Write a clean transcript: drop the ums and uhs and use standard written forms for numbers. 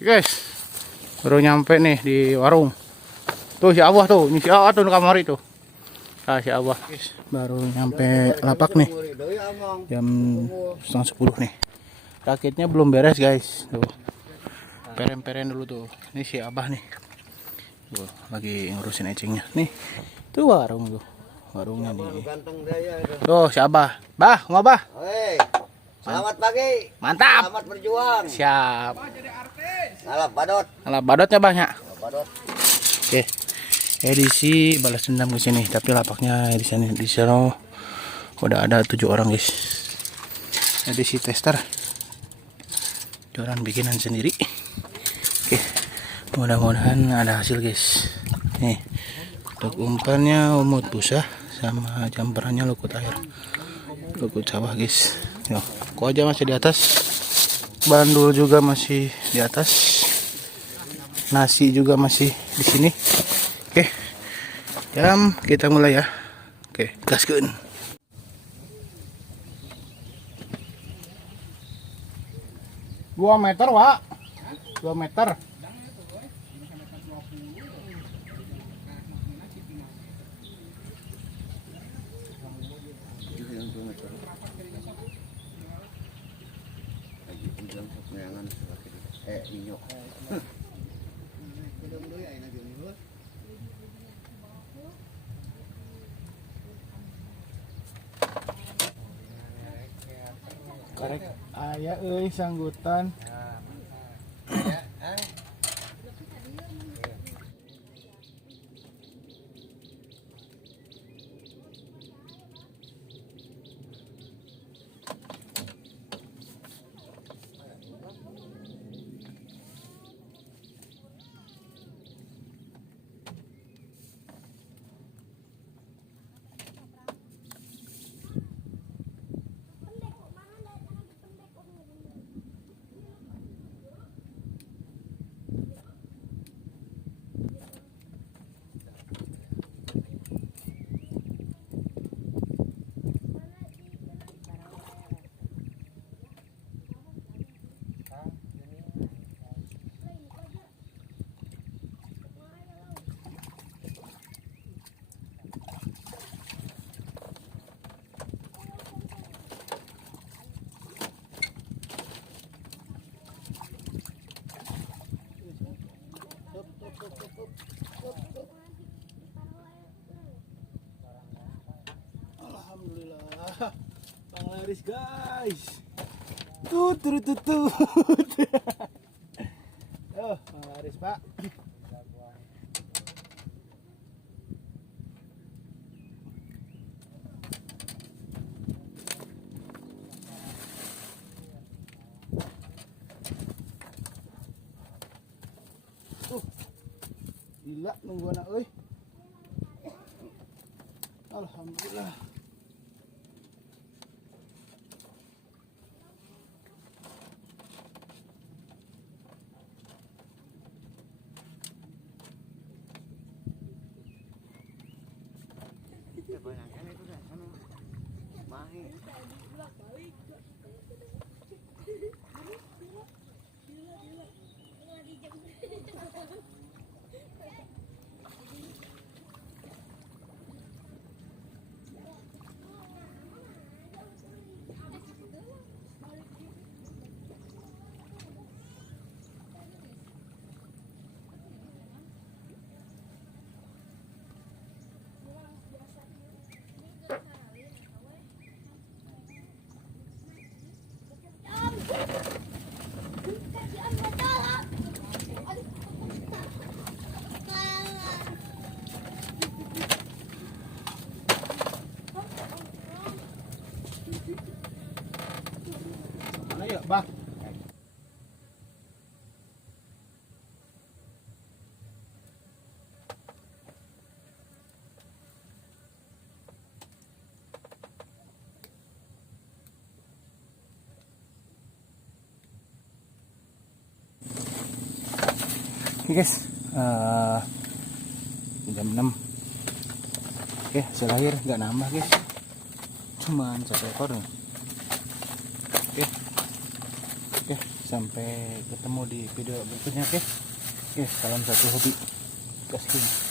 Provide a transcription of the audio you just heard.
Guys, baru nyampe nih di warung. Tuh si Abah tuh, ini si Abah tuh di kamar itu. Ah, si Abah, guys, baru nyampe lapak nih. Jam 9:30 nih. Rakitnya belum beres, guys. Tuh. Peren-peren dulu tuh. Ini si Abah nih. Tuh, lagi ngurusin ecingnya. Nih. Tuh warung tuh. Warungnya nih. Tuh si Abah. Bah, ngobah. Selamat pagi. Mantap. Selamat berjuang. Siap. Ngalap badot. Ngalap badotnya banyak. Badot. Oke. Edisi balas dendam ke sini, tapi lapaknya di sana udah ada 7 orang, guys. Edisi tester. Joran bikinan sendiri. Oke. Mudah-mudahan ada hasil, guys. Nih. Untuk umpannya umut busa sama jamperannya lukut air. Lukut sawah, guys. Yo, kok aja masih di atas. Bandul juga masih di atas. Nasi juga masih di sini. Oke. Jam kita mulai ya. Oke, gaskeun. Dua meter, Wak. 2 meter. Karek aya euy sanggutan. Alhamdulillah, panglaris, guys. Tut. Oh, panglaris, Pak. Gila nunggu anak euy. Alhamdulillah. Mana ya, Bah? Oke, guys, jam 6. Oke, hasil akhir nggak nambah, guys, cuman 1 ekor nih. Oke, Sampai ketemu di video berikutnya, oke. Oke, salam satu hobi. Gaskin.